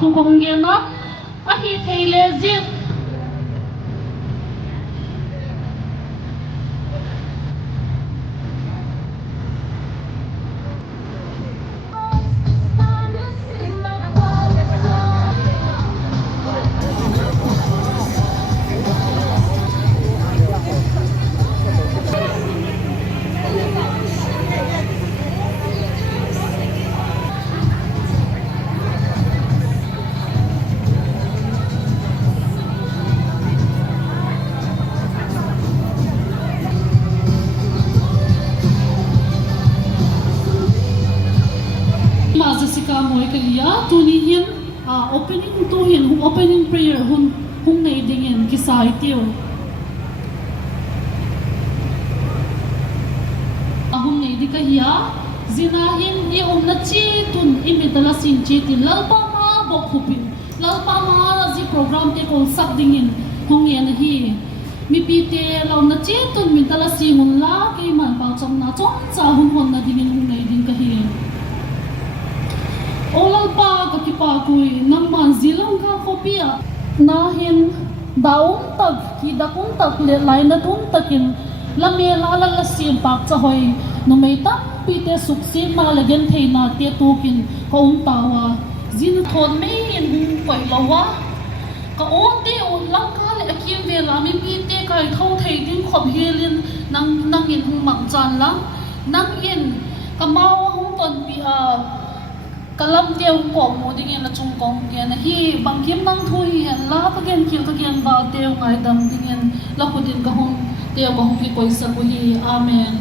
thu kong gena a hi theile zin Mazasika moy kaliya tunihin opening tuhin opening prayer hun nei dingin kisai tio hun nei dikahiya zinahin i omna chi tun imitala sin chi ti lalpa ma bokhupin lalpa ma zi program te ko sak dingin hong yan hi mi pite launa chi tun mitala si hun la ke man pa cham na chong cha hun hon na dingin hun nei ding kahi olal pa kakipa kui naman zilang ka kopia nahin daung tag ki dakung tag le lai na tun takin lamela la sim pak chahoy no mai ta pite suksin ma lagen theina te tukin ko tawa zin thon me in koi lawa ka o te on lang ka le akim ve la mi pite kai thau thei din khop helin nang in hung mang chan la nang in kamao hung ton pi kalam dia ko mo dingin na chung kong yan hi bangkim nang thui yan la pagen kil ka gen ba te ngai dam dingin la ko din ka hong te ko hong ki koi sa ko hi amen.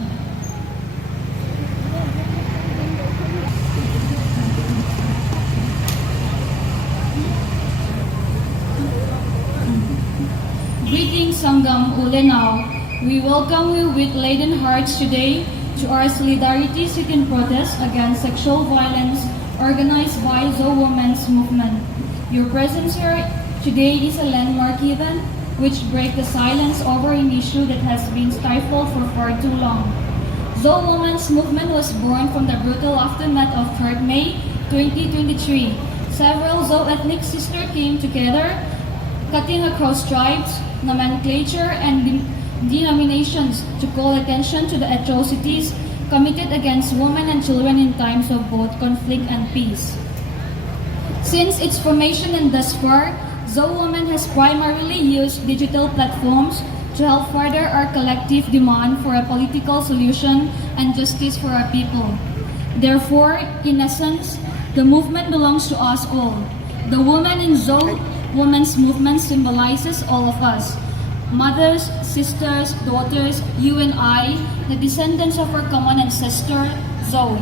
Greetings Sangam Ulenao. We welcome you with laden hearts today to our solidarity-seeking protest against sexual violence organized by the Women's Movement. Your presence here today is a landmark event which breaks the silence over an issue that has been stifled for far too long. The Women's Movement was born from the brutal aftermath of 3rd May 2023. Several Zo ethnic sisters came together, cutting across tribes, nomenclature, and denominations to call attention to the atrocities committed against women and children in times of both conflict and peace. Since its formation and thus far, Zo Women has primarily used digital platforms to help further our collective demand for a political solution and justice for our people. Therefore, in essence, the movement belongs to us all. The woman in Zo Women's Movement symbolizes all of us. Mothers, sisters, daughters, you and I, the descendants of our common ancestor, Zo.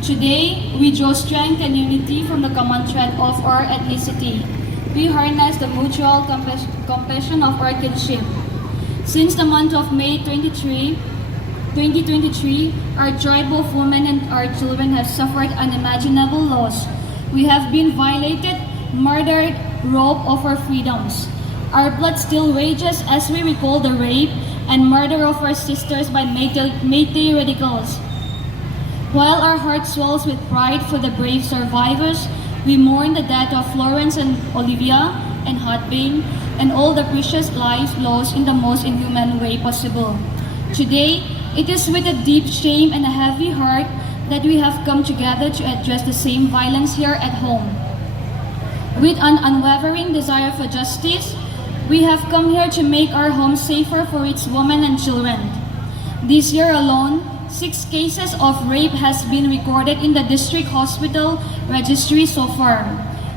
Today, we draw strength and unity from the common thread of our ethnicity. We harness the mutual compassion of our kinship. Since the month of May 2023, our tribe of women and our children have suffered unimaginable loss. We have been violated, murdered, robbed of our freedoms. Our blood still rages as we recall the rape and murder of our sisters by Métis radicals. While our heart swells with pride for the brave survivors, we mourn the death of Florence and Olivia and Hotbane and all the precious lives lost in the most inhuman way possible. Today, it is with a deep shame and a heavy heart that we have come together to address the same violence here at home. With an unwavering desire for justice, we have come here to make our home safer for its women and children. This year alone, 6 cases of rape has been recorded in the district hospital registry so far.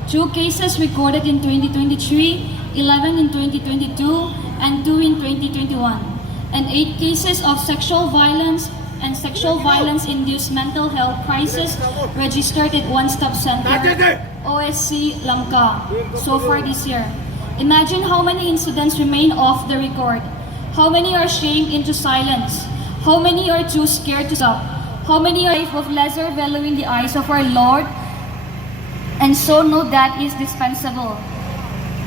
2 cases recorded in 2023, 11 in 2022, and 2 in 2021. And 8 cases of sexual violence and sexual violence-induced mental health crisis registered at One Stop Center, OSC Lamka, so far this year. Imagine how many incidents remain off the record. How many are shamed into silence? How many are too scared to stop? How many are of lesser value in the eyes of our Lord? And so no that is dispensable.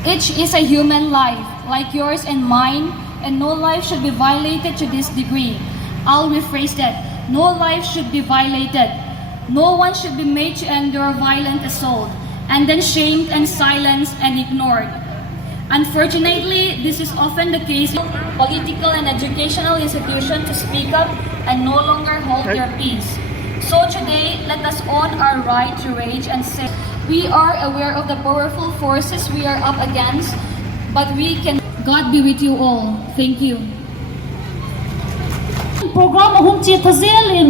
Each is a human life, like yours and mine, and no life should be violated to this degree. I'll rephrase that. No life should be violated. No one should be made to endure violent assault. and then shamed and silenced and ignored. Unfortunately, this is often the case in political and educational institutions to speak up and no longer hold their peace. So today, let us own our right to rage and say, we are aware of the powerful forces we are up against, but we can. God be with you all. Thank you. Program hum chi thazelin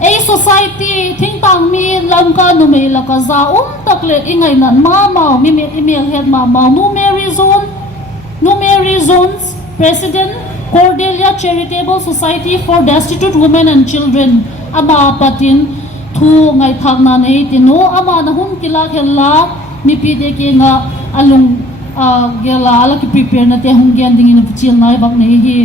a society thing tang mi Lamka nume la ka za takle ingai nan ma ma mi email head ma numeri zones president Cordelia Charitable Society for Destitute Women and Children ama patin thu ngai thak na nei tino ama na hum kila khella mi pi de ke nga alung gela ala ki prepare na te hum gen ding in chil nai bak nei hi.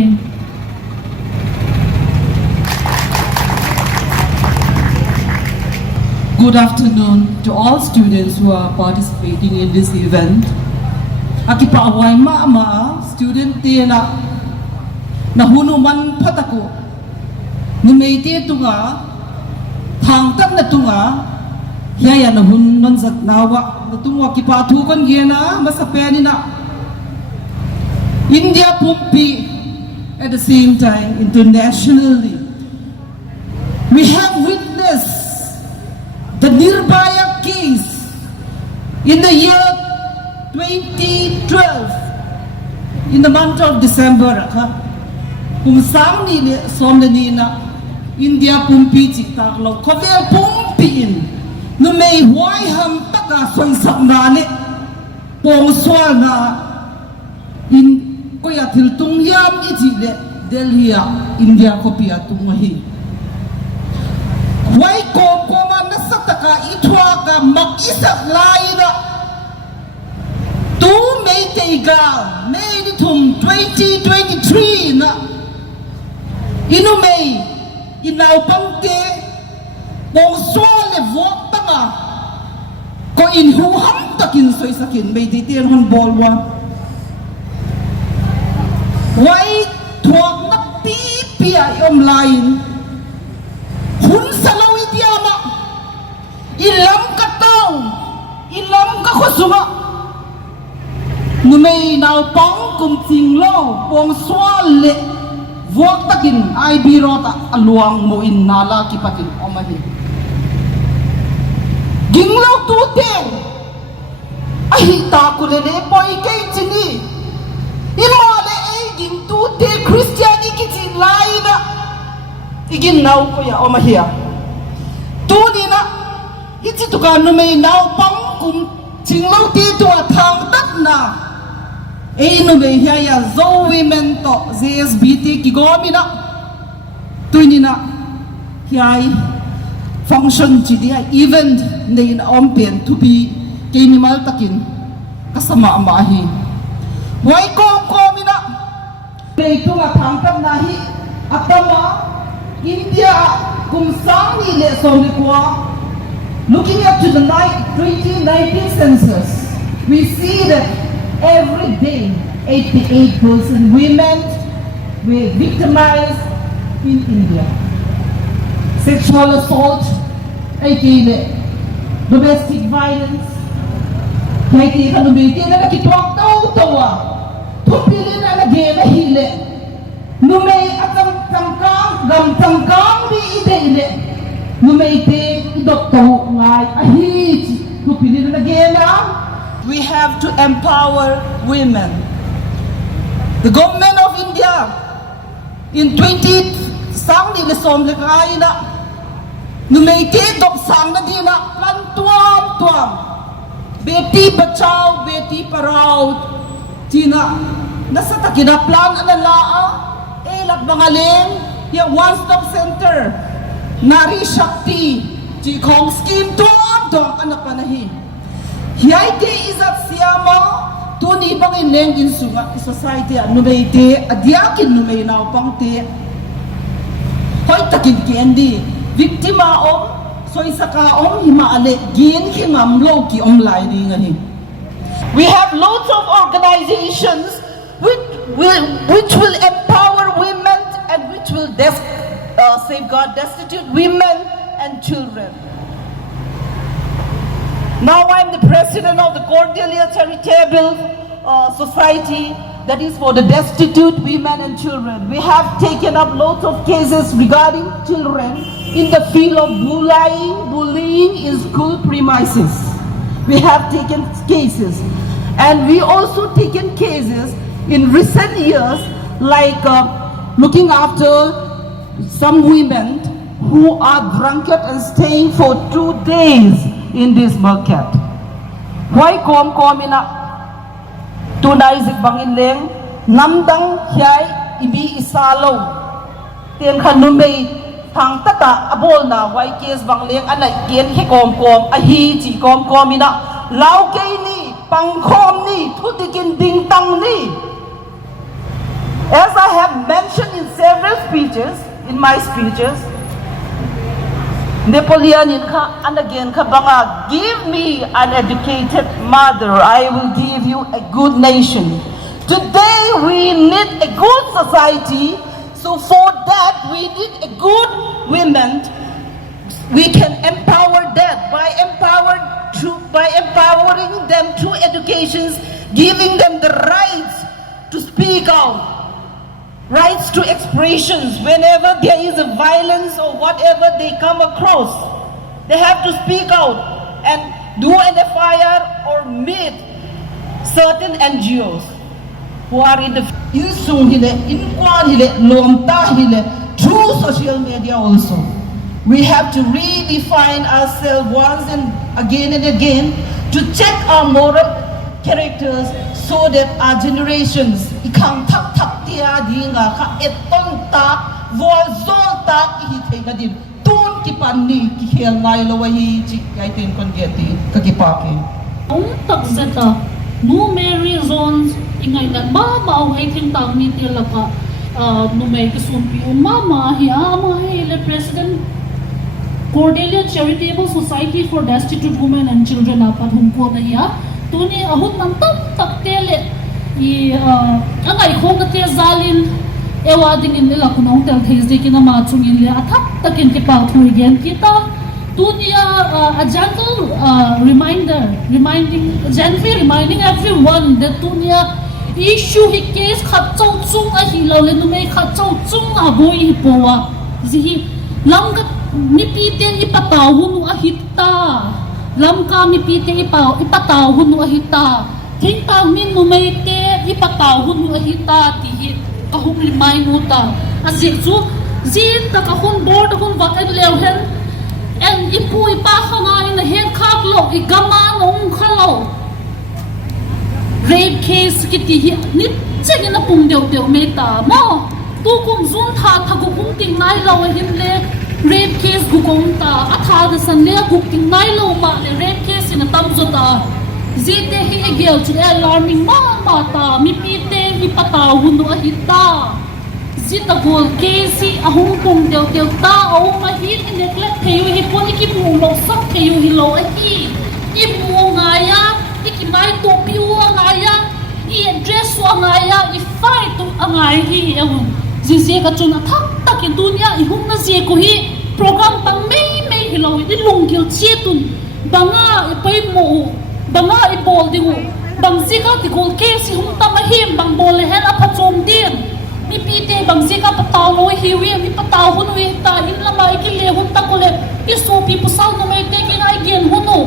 Good afternoon to all students who are participating in this event. Akipa away mama student tina na hunuman patako numeite tunga thangtam na tunga yaya na hunman zat nawa na tunga kipa thukan gena masapeni na India pumpi at the same time internationally. We have witnessed the Nirbhaya case in the year 2012, in the month of December, kung sang ni som na nina India pumpi chiktak lo kovel pumpiin no may huay ham taka soy saknali pong swal na in kuya tiltung yam itile Delhi India kopia tungahi huay koma nasataka itwa ka mag-isap laina tu may teiga may nitum 2023 na inu may inaw pangte bong swale vot tanga ko inhuham takin soy sakin may ditiyan hon bolwa way tuwag na pipia yung lain hun salaw idiama ilam ka tao ilam ka kusunga numay inaw pang kumtinglaw bong swale vot takin ay birota aluang mo inala kipatin omani ginglaw tuteng ay takulele boy kay chini imale ay ging tute Christiani kitin laina igin naw ko ya omahiya tuni na iti tukano may naw pang kum chinglaw tito at hangtat na ino may hiya zo women to ZSBT kigomi na tuni na hiyay function chidi even na inaompen to be kinimal takin kasama amahi huwag komi na ito nga tangkap nahi at tama India kung saan nila somlikwa looking up to the 2019 census we see that every day 88% women were victimized in India. Sexual assault ay kile domestic violence ay kile numiti na nakituwag tawa tupili na nagena hile numay at gamtangkang di ide numay te idoktaw ngay ahit tupili na nagena. We have to empower women. The government of India in 20 sang ni lesom le kai na numay te dok sang na di na plan tuam beti bachao beti parao tina nasa takina plan analaa elak bangaling yung one-stop center nari shakti jikong scheme tuam anak panahi hiyay te izat siyama tuni bang ineng insunga society numay te adyakin numay naw pang te hoy takin kendi viktima om so isa ka om himaale gin himamlo ki om lai ngani. We have lots of organizations which will empower women and which will safeguard destitute women and children. Now I'm the president of the Cordelia Charitable Society, that is for the destitute women and children. We have taken up lots of cases regarding children in the field of bullying in school premises. We have taken cases, and we also taken cases in recent years, like looking after some women who are drunkard and staying for 2 days in this market. Why kom ina tunay zik bangin leng namdang hyai ibi isalo ten khanumei thang taka abol na why case bang leng anai kien he kom ahi chi kom ina lau ke ni pangkhom ni thutikin ding tang ni. As I have mentioned in several speeches, in my speeches, Napoleon and again kabanga, give me an educated mother, I will give you a good nation. Today we need a good society, so for that we need a good women. We can empower that by empowering them through educations, giving them the rights to speak out, rights to expressions. Whenever there is a violence or whatever they come across, they have to speak out and do an FIR or meet certain NGOs who are in the through social media also. We have to redefine ourselves once and again to check our moral characters, so that our generations ikang thak tia dinga ka eton tak vol zol tak ihite na din tun ki panni ki khel ngai lo hi chi kai ten kon geti ka ki pa ke ong tak zeta no mary zones ingay na mama ay ting tang ni tila ka no may kasumpi mama hiya le president Cordelia Charitable Society for Destitute Women and Children apat humko na hiya tuni ahut nang tak tele i angay khong na te zalin ewading in nila kunong tel these kina machungin le athap takin ki pa thui gen kita tunia a gentle gently reminding everyone that tunia issue hi case khat chau chung a hi lo le nu me khat chau chung a boi hi powa ji lamka nipi te ipataw nu a hitta Lamka mi pite ipataw hunu ahita. Ting pang min numayte ipataw hunu ahita tihi kahung limay nuta. Azikzu zin ta kahung board kahung wakan lewhen en ipu ipahangay na hen kaklo igama nung khalaw. Rape case kitihi nit chegin na pung dew meta mo tukung zun tha thagupung ting nai law himle rape case gukong ta atha da sanle gukting nai lo ma le rape case in tam zota zite hi egel chu alarming ma ta mi pite hi pataw hunu ahita zita gol case ahung pung dew ta o ma hi neglect kayo hi poni ki mu lo sak kayo hi lo ahi imu ngaya ikimai to piwa ngaya I address ngaya I fight to ngai hi ewu zizi ka chuna thak tak in dunia I hung na zi ko hi program pang may hilaw I lungkil chetun banga I pay mo banga I bol dingu bang zika ti gol case hung ta mahim bang bol hen apachom din mi pite bang zika pataw lo hiwi mi pataw hunu ta in lamai ki le hun ta kole iso pi pusal no may taking again hunu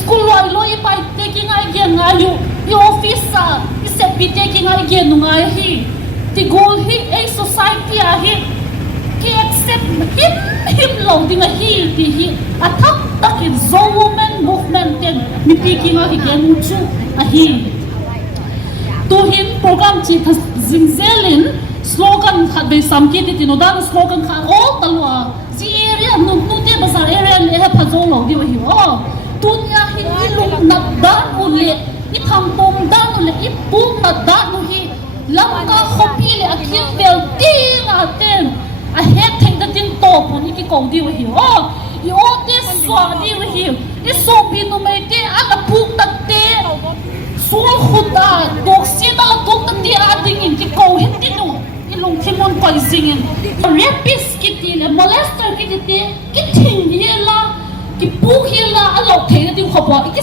school lo I pai taking again ngayu I office sa isep pi taking again ngai hi ti goal hi a society a hi ki accept him lo ding a hi ti hi athak tak in zo woman movement ten mi taking again uchu a hi to him program chi zingzelin slogan khat be samki ti tinodan slogan khan all talwa zi area NUTE BAZAR area le ha phazo lo di hi o tunya hi ilung naddan ule I phampom dan ule I pum naddan hi Lamka khopi le akhil bel ting aten a het thing da tin to pon I ki ko di hi o I o te swa di hi I so pi no me te ala puk tak te so khuda doksina dok ti a ding in ki ko hin ti no ilung thimon pai zingin rapist ki ti le molester ki ti ki thing hi la ki puk hi la a lo the di khopa I ki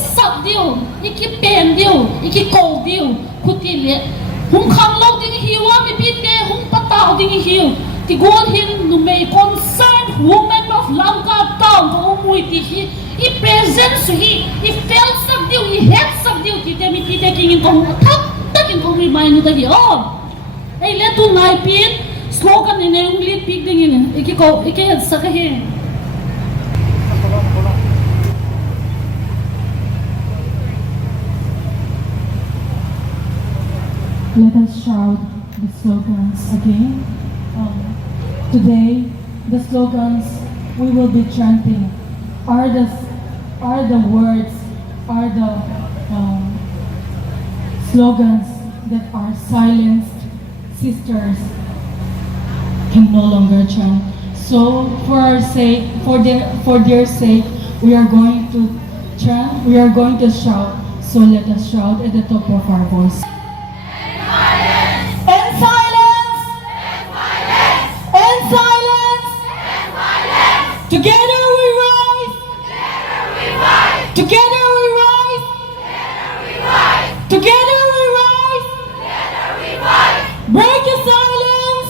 iki ko diu kuti le hung khang lo ding hiwa mi bin ne hung patao ding hiu ti gol hin nu me concerned women of Lamka town to umui ti hi I present su hi I felt sak diu I head sak diu ti te mi ti te king in ko thak takin ko mi mai nu ta gi oh ai le tu ngai pin slogan in yung lead pig ding in iki head sak he. Let us shout the slogans again. Today, the slogans we will be chanting are the words, are the slogans that our silenced sisters can no longer chant. So, for our sake, for their sake, we are going to chant. We are going to shout. So let us shout at the top of our voice. Together we rise. Together we rise. Together we rise. Break the silence.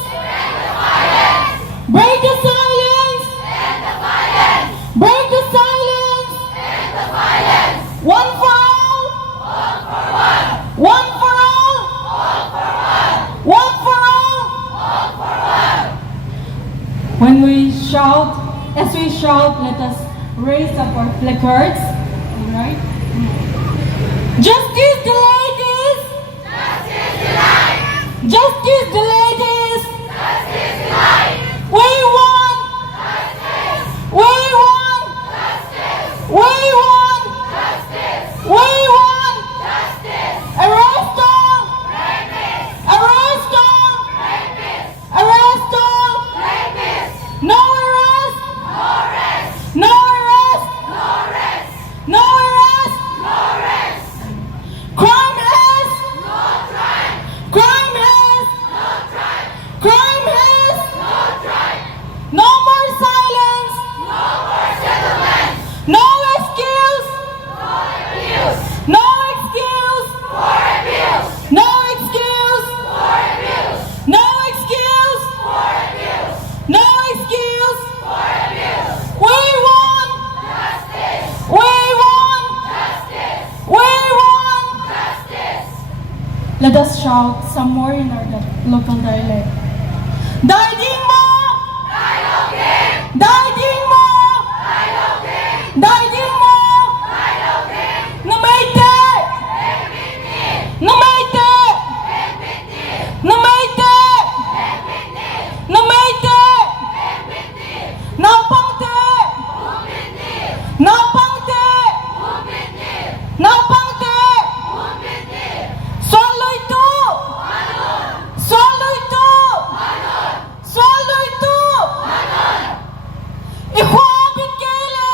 Break the silence. Break the silence. One for all. One for all. One for all. When we shout, as we shout, let us raise up our placards. Alright? Justice the ladies. Justice the ladies. We want. We want. We want. We want. Arrest all. Arrest all. Arrest all. No arrest. No arrest. No arrest. Crime has. Crime has. Crime has. No more silence. No excuse. No excuse. No excuse. No excuse. No excuse. We want. We want. We want. Let us shout some more in our local dialect. Daiging mo. Daiging mo. Daiging mo. Numaite. Numaite. Numaite. Numaite. Napangte. Napangte. Napangte. Soloy to. Soloy to. Soloy to. Ikhwabit kayle.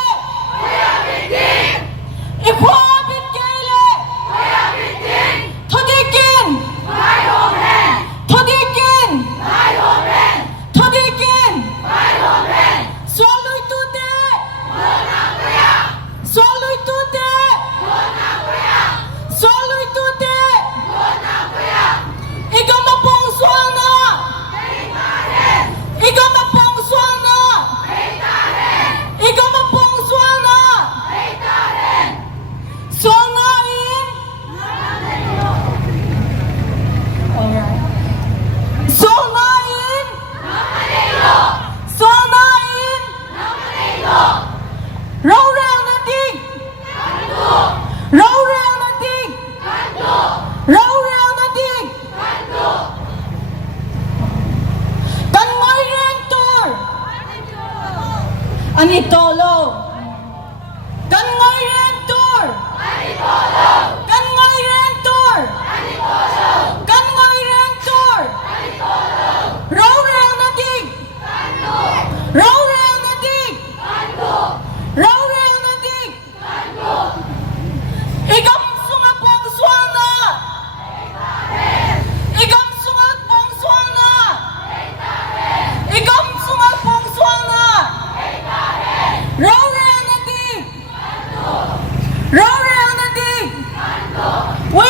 Ikhwabit kayle. Todikin. Todikin. Todikin. Soloy tute. Soloy tute. Soloy tute. Ikaw mapungsuan na. Ikaw mapungsuan na. Ikaw mapungsuan na. Songain. Alright. Songain. Songain. Raw na dig. Raw na dig. Raw na dig. Kanmoy rentor. Anitolo. Kanmoy rentor. Kanmoy rentor. Kanmoy rentor. Raw na dig. Raw na dig. Raw na dig. Igam sunga pong suana. Igam sunga pong suana. Igam sunga pong suana. Raw na dig. Raw na dig. We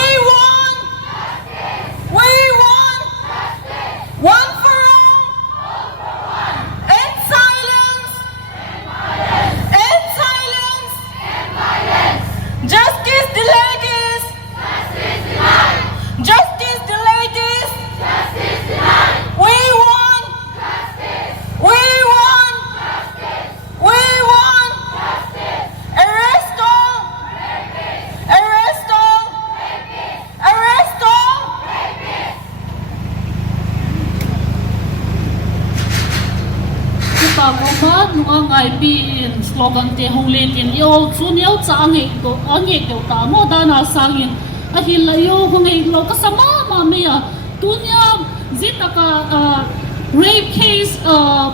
sa ko nung ang IP in slogan te honglet in yo chunyo changi to angi to ta mo dana sangin ahila yo hongai lo kasama mamaya tunya zitaka rape case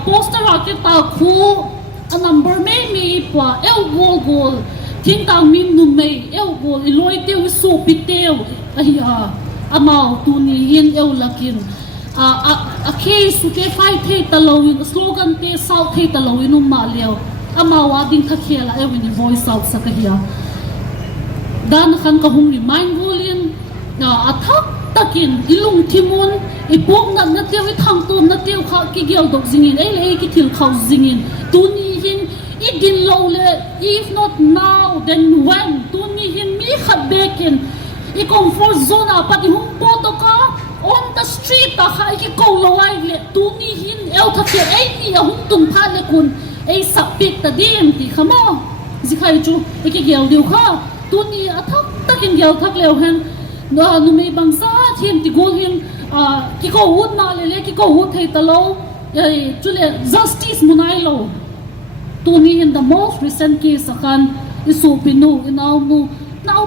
poster akita khu a number me pa el gol ting tang min nu me el gol iloi te su piteu ahia amao tuni hin el lakin a case ke fight te talowin slogan te south te talowin ma leo amawa ding khakhela ewin voice out sakahia dan khan ka hung remind golin athak takin ilung timun ipok na teu thang tu na teu kha ki gel dok zingin ele ki thil khau zingin tuni hin idin lole if not now then when tuni hin mi khabekin I comfort zone pati hung poto ka on the street ta khai ki ko lawai le tuni hin el thake ai ni hung tum pha le kun ai sapit ta dim ti khamo zikhai chu ki gel diu kha tuni athak takin gel thak leo hen nu me bangsa thim ti gol hin ki ko hut na le ki ko hut thei talo chule justice munai lo tuni in the most recent case akan isu pinu inau mu now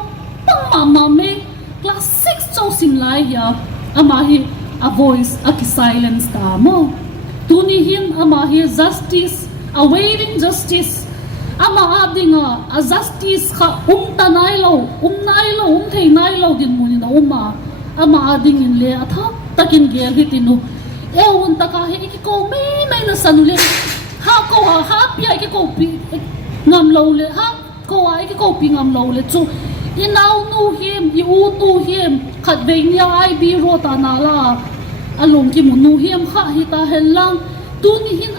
mama me class 6 chow sim lai ya amahi a voice a silence ta mo tuni him amahi justice awaiting justice ama adinga a justice kha tanai lo thei nai lo din muni na ama ading in le atha takin gel hitinu eun taka he ki ko me na sanule ha ko ha pi ki ko pi ngam lo le ha ko ai ki ko pi ngam lo le chu inaw nu him u tu him khat vein ya ai bi ro ta na la along ki mu nu him kha hi ta helang tu ni hin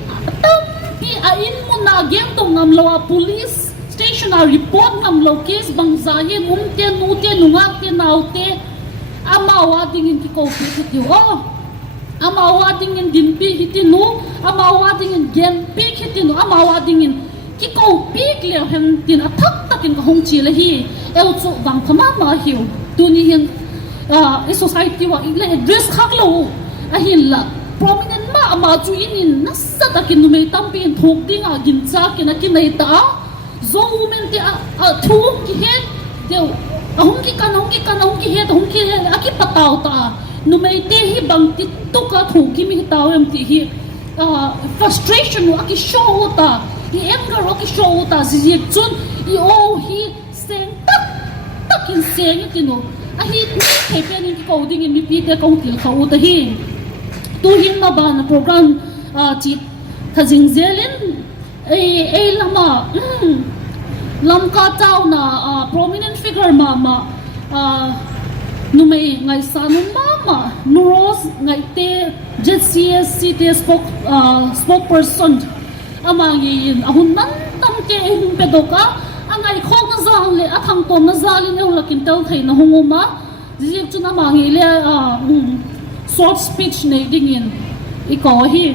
tam pi a in mu na gem to ngam lo a police station a report ngam lo case bang za hi mum te nu nga te naw te ama wa ding in ki ko pi ti o ama wa ding in din pi hi ti nu ama wa ding in gem pi hi ti nu ama wa ding in ki ko pi le hem tin a thak takin ka hong chi le hi el chu bang khama ma hiu tu ni hin a society wa ile address khak lo a hin la prominent ma chu in nasa takin nu me tam pin thok ding a gin cha kin a kin nei ta zo women te a thuk ki he deu hong ki he a ki pataw ta nu me te hi bang ti to ka thuk ki mi taw em ti hi frustration a ki show ta I anger o ki show ta zi chun I o hi seng takin seng itino a hi te pen in ko ding mi pi te ko til kha u ta hi tu hin ma ba na program chi thajing zelin ei lama lamka taw na prominent figure ma nu mei ngai sanu mama nu rose ngai te JCSC te spokesperson amangi ahun nan tam ke hum pedoka angai khok na zal le athang tom na zal in ulakin tel thei na hunguma ji chuna mangi le short speech nei dingin iko hi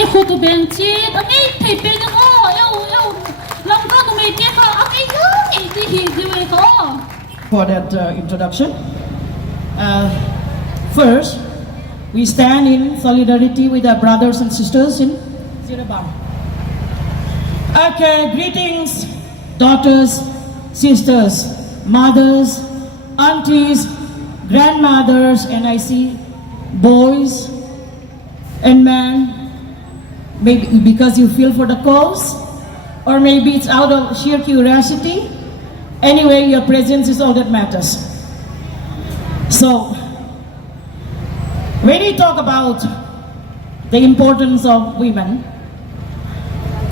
I photo ben chi angai thei pe na eu lamka no me te ka angai na ti hi diwe ko For that introduction. First, we stand in solidarity with our brothers and sisters in Zirabang. Okay, greetings, daughters, sisters, mothers, aunties, grandmothers, and I see boys and men, maybe because you feel for the cause, or maybe it's out of sheer curiosity. Anyway, your presence is all that matters. So, when we talk about the importance of women,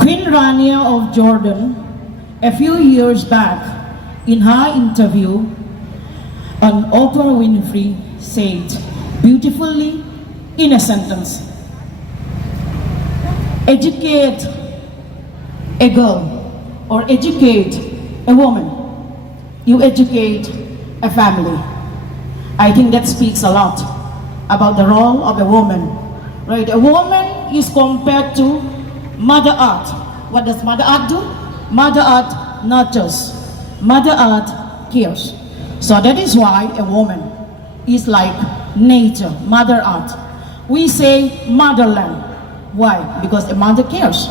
Queen Rania of Jordan, a few years back, in her interview on Oprah Winfrey, said beautifully in a sentence, educate a girl or educate a woman, you educate a family. I think that speaks a lot about the role of a woman, right? A woman is compared to Mother Earth. What does Mother Earth do? Mother Earth nurtures. Mother Earth cares. So that is why a woman is like nature, Mother Earth. We say motherland. Why? Because the mother cares.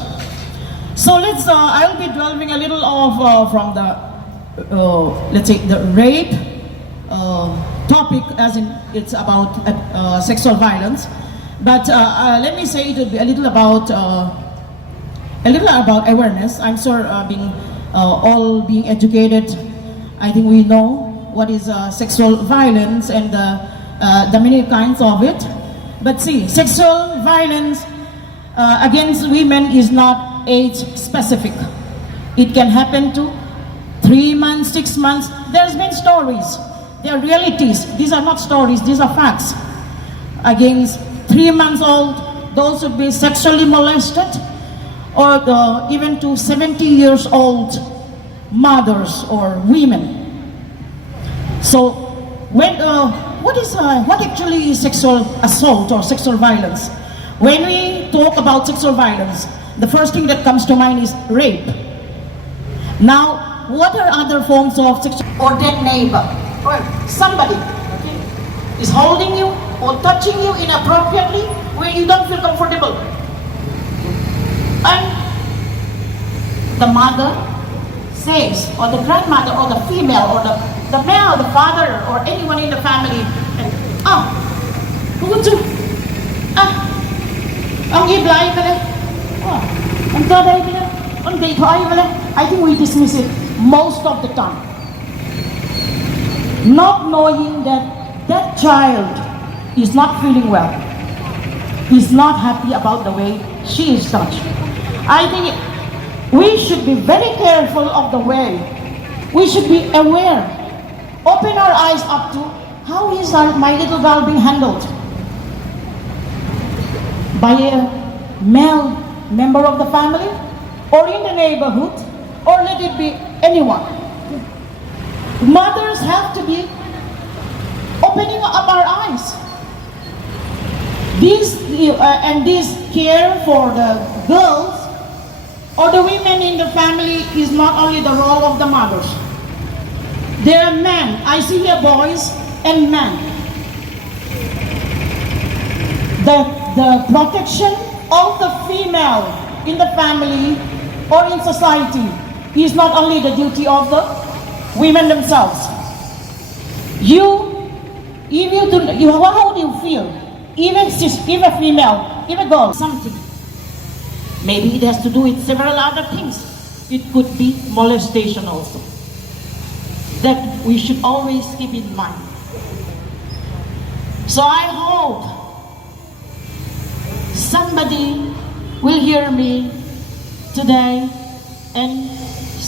So I'll be delving a little off from the, let's say, the rape topic, as in it's about sexual violence. But let me say it would be a little about awareness. I'm sure all being educated, I think we know what is sexual violence and the many kinds of it. But see, sexual violence against women is not age specific. It can happen to 3 months, 6 months. There's been stories. They are realities. These are not stories, these are facts. Against 3 months old, those would be sexually molested, or even to 70 years old mothers or women. So what actually is sexual assault or sexual violence? When we talk about sexual violence, the first thing that comes to mind is rape. Now, what are other forms of sexual, or dead neighbor, or somebody is holding you or touching you inappropriately where you don't feel comfortable, and the mother says, or the grandmother, or the female, or the male, the father, or anyone in the family, and ang iblay ka na, ang daday ka na, ang daytoy ka na. I think we dismiss it most of the time, not knowing that that child is not feeling well, is not happy about the way she is touched. I think we should be very careful of the way. We should be aware, open our eyes up to how is my little girl being handled by a male member of the family, or in the neighborhood, or let it be anyone. Mothers have to be opening up our eyes. This care for the girls or the women in the family is not only the role of the mothers. There are men. I see here boys and men. The protection of the female in the family or in society is not only the duty of the women themselves. How do you feel? Even a female, even a girl, something. Maybe it has to do with several other things. It could be molestation also. That we should always keep in mind. So I hope somebody will hear me today, and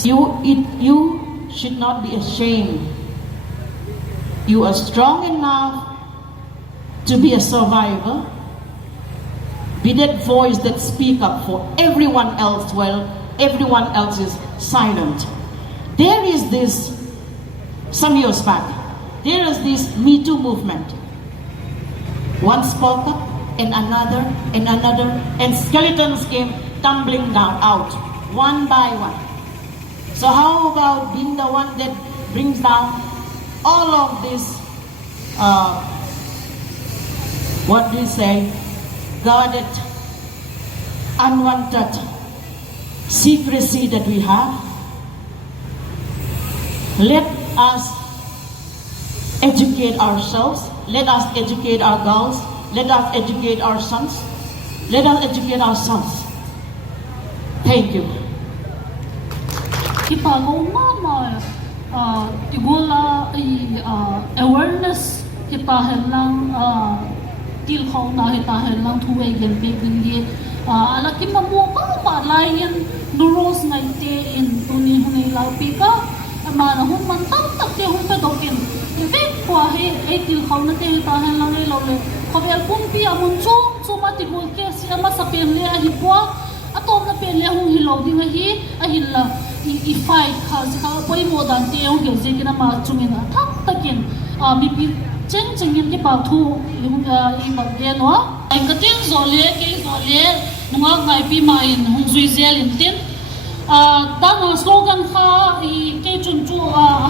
you should not be ashamed. You are strong enough to be a survivor. Be that voice that speak up for everyone else while everyone else is silent. There is this, some years back, there is this Me Too movement. One spoke up, and another, and skeletons came tumbling down out, one by one. So how about being the one that brings down all of this, what do you say, guarded, unwanted secrecy that we have? Let us educate ourselves. Let us educate our girls. Let us educate our sons. Let us educate our sons. Thank you. Kita mama tigula awareness kita helang tilkhaw na kita helang thuway gempe bingi ala ki mamu ka ma lain duros ngaite in tuni hunay laupi ka amana hun man tak te hun pe dokin event kwa he tilkhaw na te ta helang ai lo le khavel pumpi amun chu ma tigul ke si ama sa pemle a hipwa atom na pemle hun hilaw ding hi a hilla i fight khas ka poi modan te o ge je kina ma chungena thak takin mi pi chengin ke pa thu i ma de no ai ka tin zole ke zole nunga ngai pi ma in hung zui zel in tin da no slogan kha i ke chun chu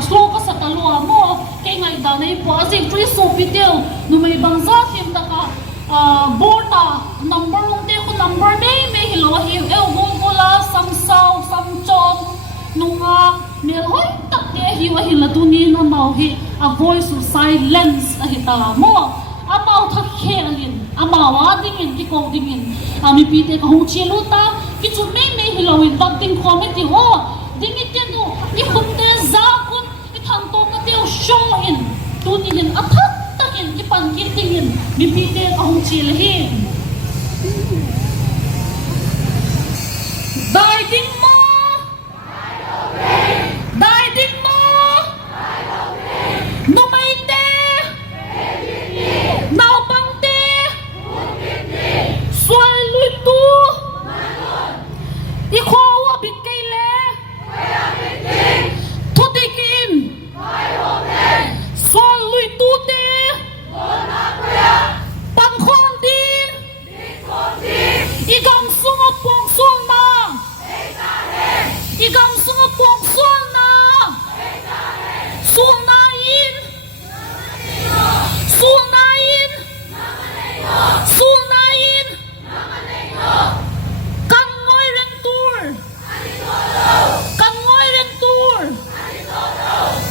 slogan sa kalu mo ke ngai da nei po asi free so pi deu nu mai bang za tim da ka borta number long te ko number mel hoi tak te hi wa hin la tu ni na mau hi a voice of silence a hi ta mo a mau tha khelin a mau a ding in ki ko ding in a mi pi te ka hu chi lu ta ki chu me me hi lo in bak ding committee ho ding it no ni khun te za kun i thang to na te show in tu ni hin a thak takin ki pan ki ding in mi pi te ka hu chi le hi dai ding mo dai ding mo no mai te nau bang te suai lui tu i kho wa bit kai le thu tikin suai lui tu te pang khon din i gam sung a pong sung na i gam sung a pong sung na sung na in sung na in sung na in kan ngoi ren tur kan ngoi ren tur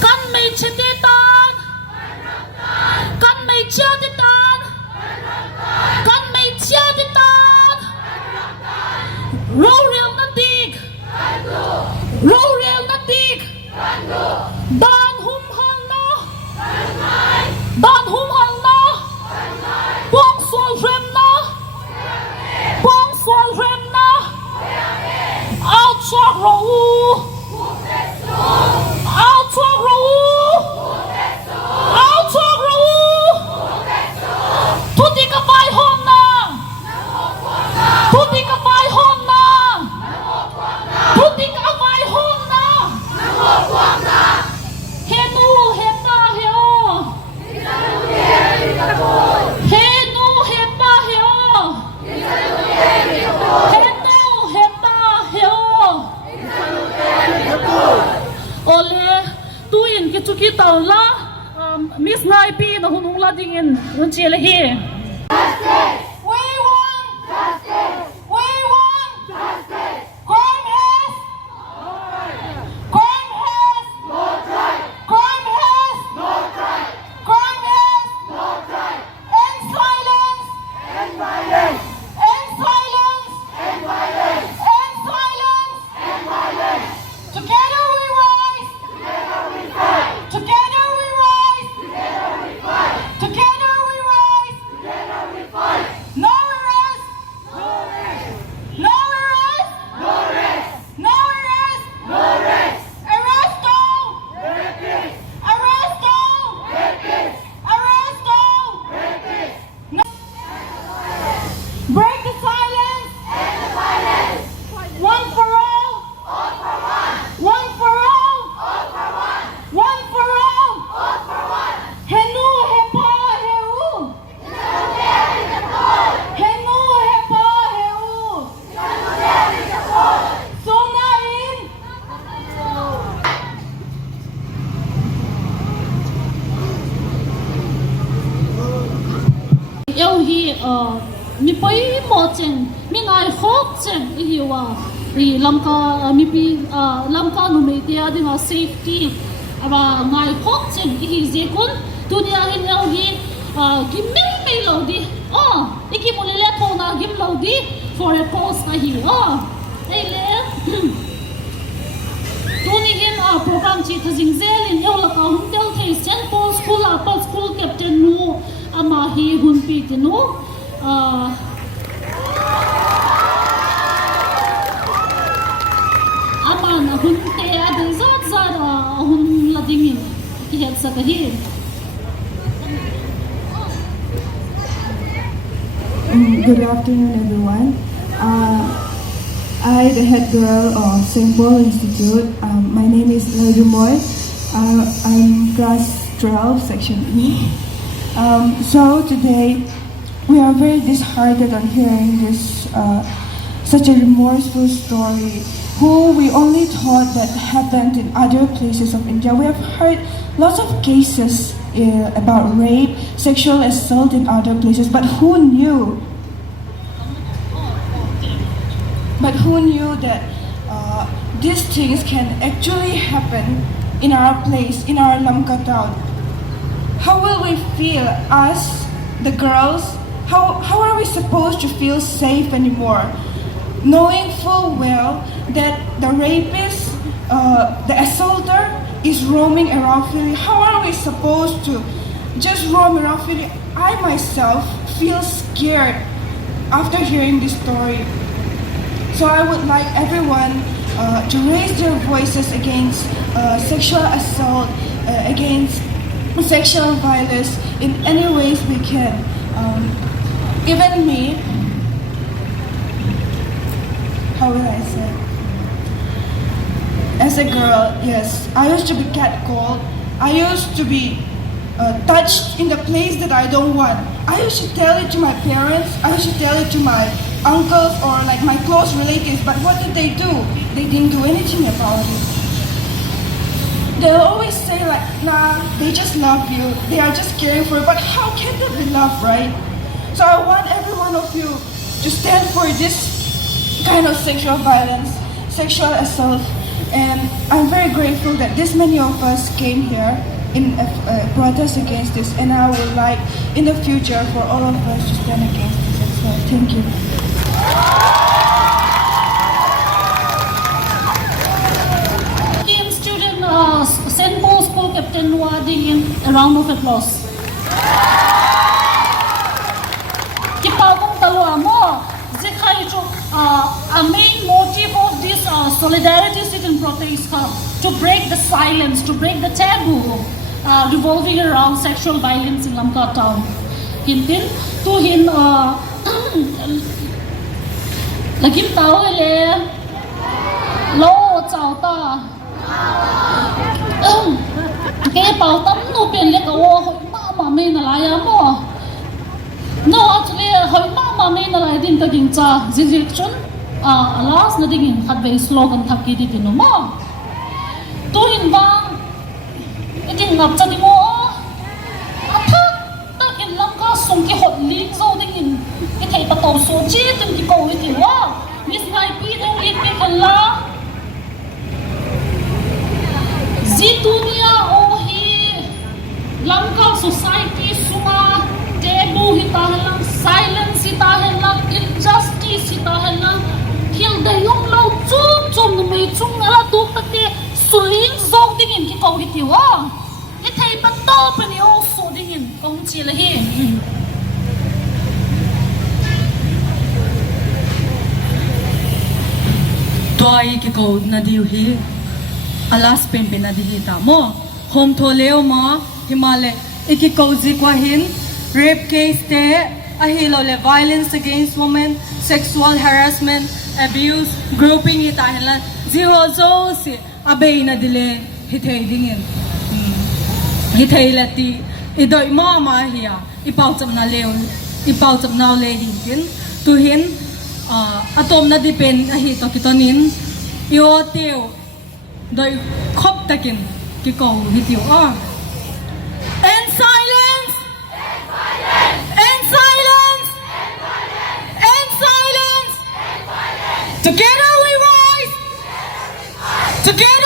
kan mei chete tan kan mei chia te tan kan mei chia te tan ro real na tik ro real na tik dan hum hang na dan hum hang na pong sol rem na pong sol rem na out chok ro out chok ro out chok ro tu ti ka pai hom na tu ti ka pai hom na tu ti ka pai hom na he nu he pa he o he nu he pa he o he nu he pa he o ole tu in ki chu ki taw la miss nai pi na hunung la ding in un chele hi We want justice. We want justice. Crime has no right. Crime has no right. Crime has no right. End silence. End violence. End silence. End violence. End silence. End violence. Together we rise. Together we fight. Together we rise. Together we fight. Together we rise. Together we fight. No arrest. No rest. No arrest. No rest. No arrest. No rest. Arrest all. Rapists. Arrest all. Rapists. Arrest all. Rapists. No. Break the silence. End the violence. One for all. All for one. One for all. All for one. One for all. All for one. He nu he pa he u. He nu he pa he u. Sung na in. yêu hi mi pai mo chen mi ngai khok chen i hi wa ri lamka mi pi lamka nu me te adinga safety aba ngai khok chen i hi je kun dunia hin yêu hi kim me lo di iki mo le tho na gim lo di for a post na hi ei le tuni hin program chi thajing zel in yo la ka hum tel thei sen pol school pol school captain nu ama hi hun pi te nu ama na hun te ade zat zara hun la dingin ki het sa ka hi Good afternoon, everyone. I, the head girl of St. Paul Institute, my name is Lady Moy. I'm class 12, section E. So today, we are very disheartened on hearing this such a remorseful story, who we only thought that happened in other places of India. We have heard lots of cases about rape, sexual assault in other places, but who knew? But who knew that these things can actually happen in our place, in our Lamka town, how will we feel, us, the girls? How are we supposed to feel safe anymore? Knowing full well that the rapist, the assaulter is roaming around Philly. How are we supposed to just roam around Philly? I myself feel scared after hearing this story. So I would like everyone to raise their voices against sexual assault, against sexual violence in any ways we can. Even me, how will I say? As a girl, yes, I used to be catcalled. I used to be touched in the place that I don't want. I used to tell it to my parents. I used to tell it to my uncles or like my close relatives. But what did they do? They didn't do anything about it. They'll always say like, nah, they just love you. They are just caring for you. But how can that be love, right? So I want every one of you to stand for this kind of sexual violence, sexual assault. And I'm very grateful that this many of us came here in protest against this. And I would like in the future for all of us to stand against this as well. Thank you. Student St. Paul School Captain Wading, a round of applause. A main motive of this solidarity sit-in protest to break the silence, to break the taboo revolving around sexual violence in Lamka town. Hintin to hin lagim tao ele lo chao ta ke pao tam no pen le ko ma me na la ya mo. No, actually, hoi ma me na lai din ta ging cha zil chun alas na dingin khat ve slogan thap ki di tinu mo to hin bang itin ngap cha di mo athak ta kin Lamka sung ki hot ling zo dingin ki thei pa to so chi tin ki ko wi ti wa mis ngai pi dong lit pi kan la zi dunia o hi Lamka society sunga taboo hi ta lang, silence hi ta lang, injustice hi ta lang. Hiang da yung lau chum na may chung ala tuk takte suling zog dingin ki kong hitiwa. Itay pa to pa ni o so dingin kong chilahin. Tuay ki ko na diuhi. Alas pempe na dihita mo. Home to leo mo himale ikikozi kwa hin. Rape case te ahilo le violence against women, sexual harassment, abuse, grouping itahila zero zo si abay na dile hitay dingin. Hitay lati idoy mama hiya ipautsap na le din tuhin atom na dipen ahito kitonin ioteo doy khop takin kiko hitiyo and silence. Together we rise! Together